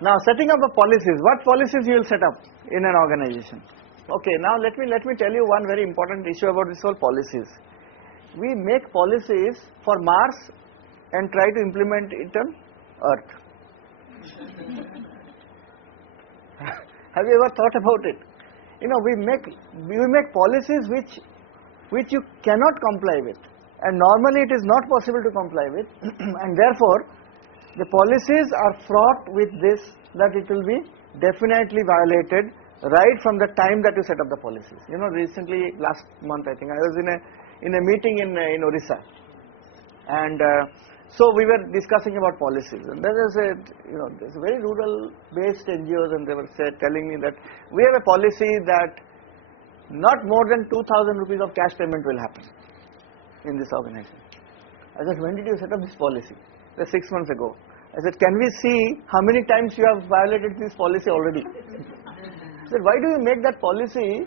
Now setting up the policies, what policies you will set up in an organization? Okay, now let me tell you one very important issue about this whole policies. We make policies for Mars and try to implement it on Earth. Have you ever thought about it? You know, we make policies which you cannot comply with, and normally it is not possible to comply with, and therefore the policies are fraught with this, that it will be definitely violated right from the time that you set up the policies. You know, recently last month I think I was in a meeting in Orissa, and so we were discussing about policies, and there is there's a very rural based NGOs, and they were telling me that we have a policy that not more than 2,000 rupees of cash payment will happen in this organization. I said, when did you set up this policy? They said 6 months ago. I said, can we see how many times you have violated this policy already? I said, why do you make that policy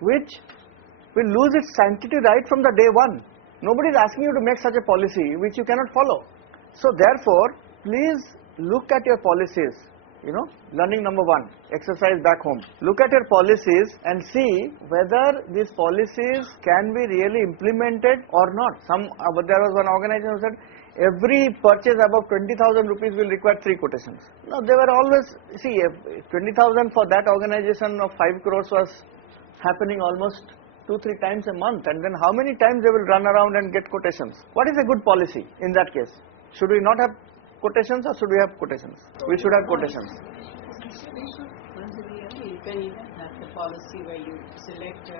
which will lose its sanctity right from the day one? Nobody is asking you to make such a policy which you cannot follow. So therefore, please look at your policies. You know, learning number one, exercise back home. Look at your policies and see whether these policies can be really implemented or not. There was one organization who said every purchase above 20,000 rupees will require 3 quotations. No, they were always, 20,000 for that organization of 5 crores was happening almost 2-3 times a month, and then how many times they will run around and get quotations? What is a good policy in that case? Should we not have quotations or should we have quotations? We should have quotations. You can even have the policy where you select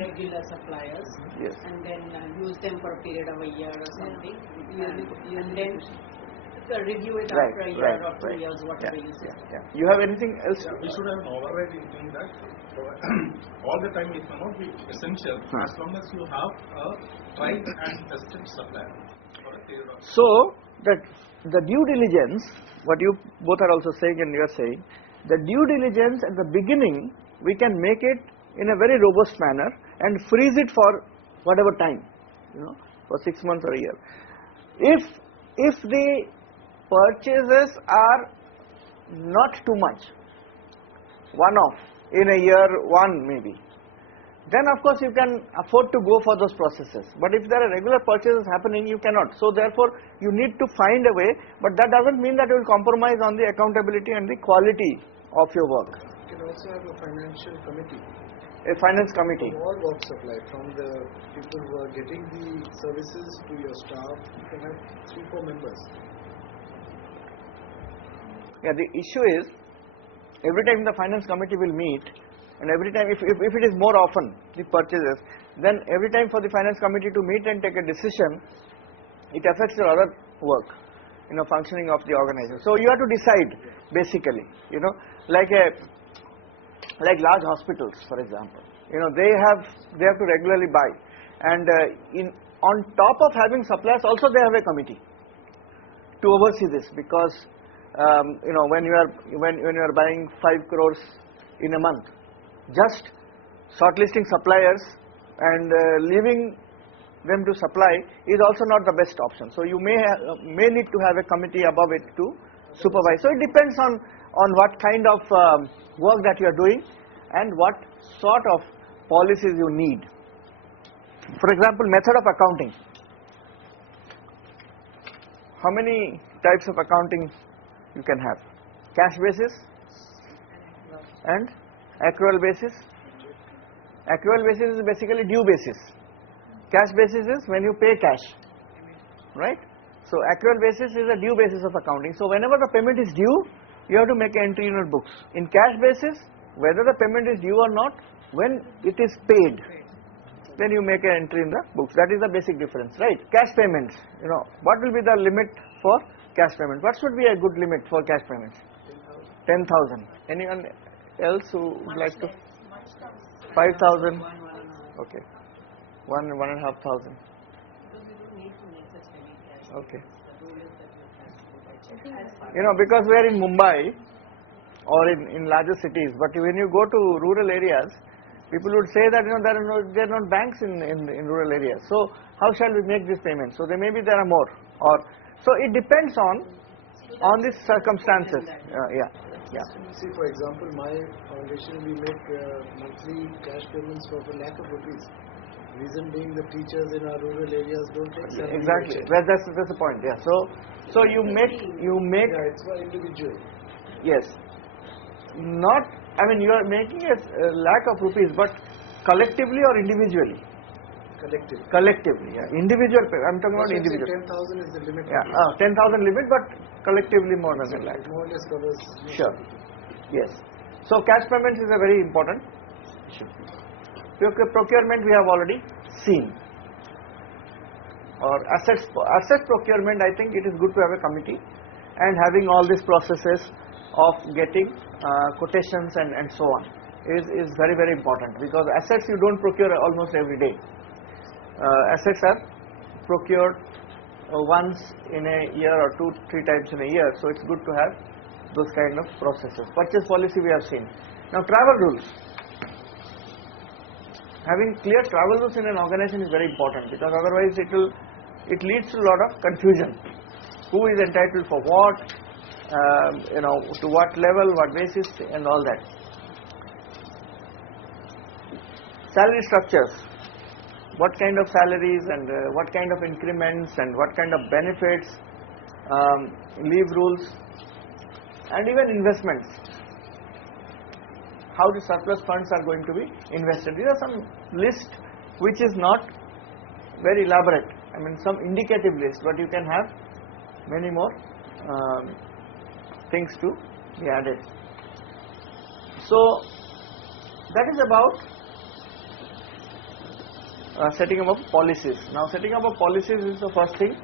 regular suppliers, yes, and then use them for a period of a year or something, and then review it after a year or 2 years, whatever you say. You have anything else? We should have an overriding thing that all the time it may not be essential as long as you have a tried and tested supplier for a period of time. So that the due diligence, what you both are also saying and you are saying, the due diligence at the beginning we can make it in a very robust manner and freeze it for whatever time, for 6 months or a year. If the purchases are not too much, one-off, in a year one maybe, then of course you can afford to go for those processes. But if there are regular purchases happening, you cannot. So therefore you need to find a way, but that doesn't mean that you will compromise on the accountability and the quality of your work. You can also have a financial committee. A finance committee. From all walks of life, from the people who are getting the services to your staff, you can have 3-4 members. Yeah, the issue is, every time the finance committee will meet, and every time, if it is more often, the purchases, then every time for the finance committee to meet and take a decision, it affects your other work, functioning of the organization. So you have to decide, basically, like large hospitals, for example, they have to regularly buy, and on top of having suppliers, also they have a committee to oversee this, because when you are buying 5 crores in a month, just shortlisting suppliers and leaving them to supply is also not the best option. So you may need to have a committee above it to supervise. So it depends on what kind of work that you are doing and what sort of policies you need. For example, method of accounting. How many types of accounting you can have? Cash basis and accrual basis. Accrual basis is basically due basis. Cash basis is when you pay cash, right? So accrual basis is a due basis of accounting. So whenever the payment is due, you have to make an entry in your books. In cash basis, whether the payment is due or not, when it is paid, then you make an entry in the books. That is the basic difference, right? Cash payments, what will be the limit for cash payment? What should be a good limit for cash payments? 10,000. Anyone else who would like to? 5,000. Okay. 1,500. Okay. Because we are in Mumbai or in larger cities, but when you go to rural areas, people would say that there are no banks in rural areas. So how shall we make this payment? So there are more. So it depends on on these circumstances. Yeah. See, for example, my foundation, we make monthly cash payments for a lakh of rupees. Reason being, the teachers in our rural areas don't take salary. Exactly. That's the point. Yeah. So you make. Yeah, it's for individual. Yes. Not. I mean, you are making a lakh of rupees, but collectively or individually? Collective. Collectively. Yeah. Individual. I'm talking about That's why I say individual. 10,000 is the limit. Yeah. 10,000 limit, but collectively more than a lakh. It more or less covers. Sure. Yes. So cash payments is a very important issue. Procurement we have already seen. Or asset procurement, I think it is good to have a committee and having all these processes of getting quotations and so on is very, very important, because assets you don't procure almost every day. Assets are procured once in a year or 2-3 times in a year, so it's good to have those kind of processes. Purchase policy we have seen. Now travel rules. Having clear travel rules in an organization is very important, because otherwise it leads to a lot of confusion. Who is entitled for what, to what level, what basis, and all that. Salary structures. What kind of salaries and what kind of increments and what kind of benefits, leave rules, and even investments. How the surplus funds are going to be invested. These are some list which is not very elaborate. I mean, some indicative list, but you can have many more things to be added. So that is about setting up of policies. Now setting up of policies is the first thing.